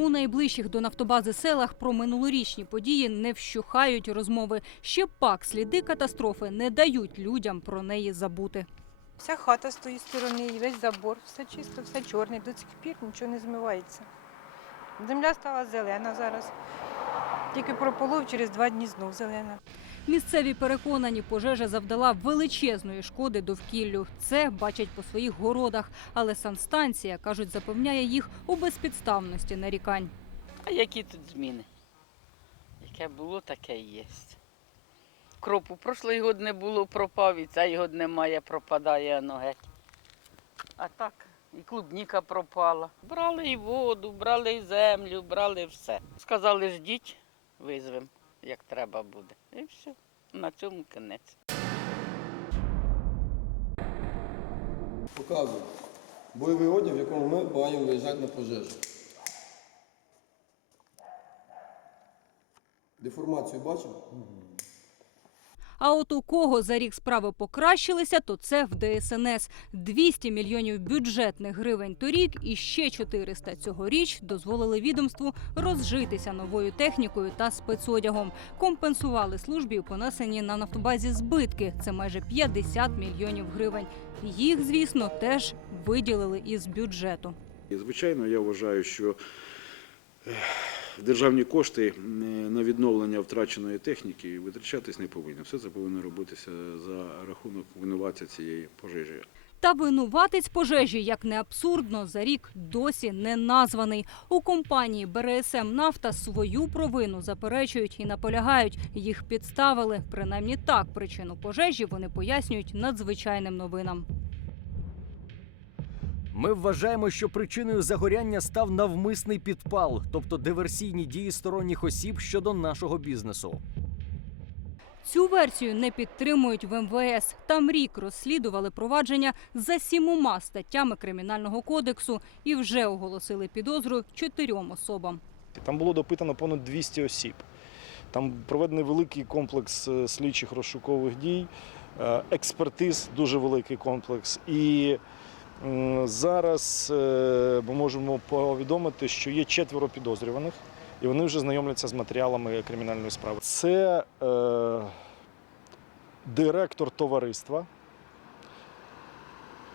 У найближчих до нафтобази селах про минулорічні події не вщухають розмови. Ще пак сліди катастрофи не дають людям про неї забути. Вся хата з тої сторони, і весь забор, все чисто, все чорне. До цих пір нічого не змивається. Земля стала зелена зараз. Тільки прополов через два дні знов зелена. Місцеві переконані, пожежа завдала величезної шкоди довкіллю. Це бачать по своїх городах. Але санстанція, кажуть, запевняє їх у безпідставності нарікань. А які тут зміни? Яке було, таке і є. Кропу прошлий год не було, пропав, і цей год немає, пропадає воно геть. А так, і клубніка пропала. Брали і воду, брали і землю, брали все. Сказали, ждіть, визвем, як треба буде. І все. На цьому кінець. Показую. Бойовий одяг, в якому ми маємо виїжджати на пожежу. Деформацію бачив? А от у кого за рік справи покращилися, то це в ДСНС. 200 мільйонів бюджетних гривень торік і ще 400 цьогоріч дозволили відомству розжитися новою технікою та спецодягом. Компенсували службі понесені на нафтобазі збитки. Це майже 50 мільйонів гривень. Їх, звісно, теж виділили із бюджету. І, звичайно, я вважаю, що державні кошти на відновлення втраченої техніки витрачатись не повинні. Все це повинно робитися за рахунок винуватця цієї пожежі. Та винуватець пожежі, як не абсурдно, за рік досі не названий. У компанії БРСМ Нафта свою провину заперечують і наполягають. Їх підставили. Принаймні так причину пожежі вони пояснюють надзвичайним новинам. Ми вважаємо, що причиною загоряння став навмисний підпал, тобто диверсійні дії сторонніх осіб щодо нашого бізнесу. Цю версію не підтримують в МВС. Там рік розслідували провадження за сімома статтями кримінального кодексу і вже оголосили підозру чотирьом особам. Там було допитано понад 200 осіб. Там проведений великий комплекс е, слідчих розшукових дій, е, експертиз, дуже великий комплекс. І зараз е, ми можемо повідомити, що є четверо підозрюваних, і вони вже знайомляться з матеріалами кримінальної справи. Це е, директор товариства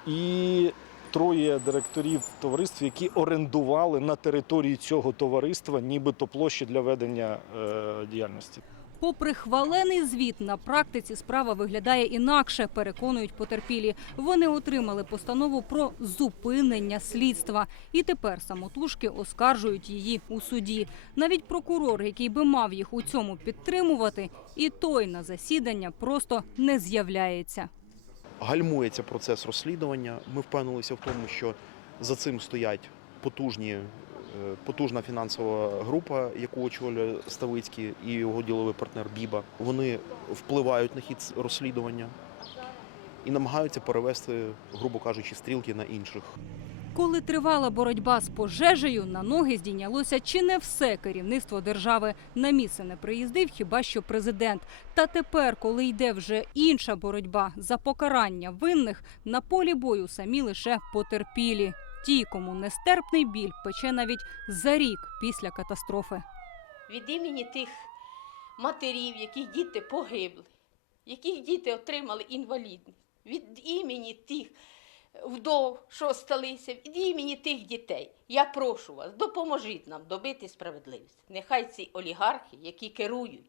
і троє директорів товариств, які орендували на території цього товариства нібито площі для ведення е, діяльності. Попри хвалений звіт, на практиці справа виглядає інакше, переконують потерпілі. Вони отримали постанову про зупинення слідства. І тепер самотужки оскаржують її у суді. Навіть прокурор, який би мав їх у цьому підтримувати, і той на засідання просто не з'являється. гальмується процес розслідування. Ми впевнилися в тому, що за цим стоять потужні, потужна фінансова група, яку очолює Ставицький і його діловий партнер Біба. Вони впливають на хід розслідування і намагаються перевести, грубо кажучи, стрілки на інших. Коли тривала боротьба з пожежею, на ноги здійнялося чи не все керівництво держави. На місце не приїздив хіба що президент. Та тепер, коли йде вже інша боротьба за покарання винних, на полі бою самі лише потерпілі. Ті, кому нестерпний біль пече навіть за рік після катастрофи. від імені тих матерів, яких діти погибли, яких діти отримали інвалідність, від імені тих вдов, що сталися, від імені тих дітей. Я прошу вас, допоможіть нам добити справедливості. Нехай ці олігархи, які керують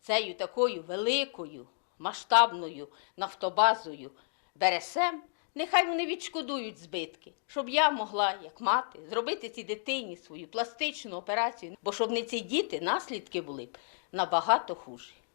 цією такою великою масштабною нафтобазою БРСМ, нехай вони відшкодують збитки, щоб я могла, як мати, зробити цій дитині свою пластичну операцію, бо щоб не ці діти, наслідки були б набагато хужі.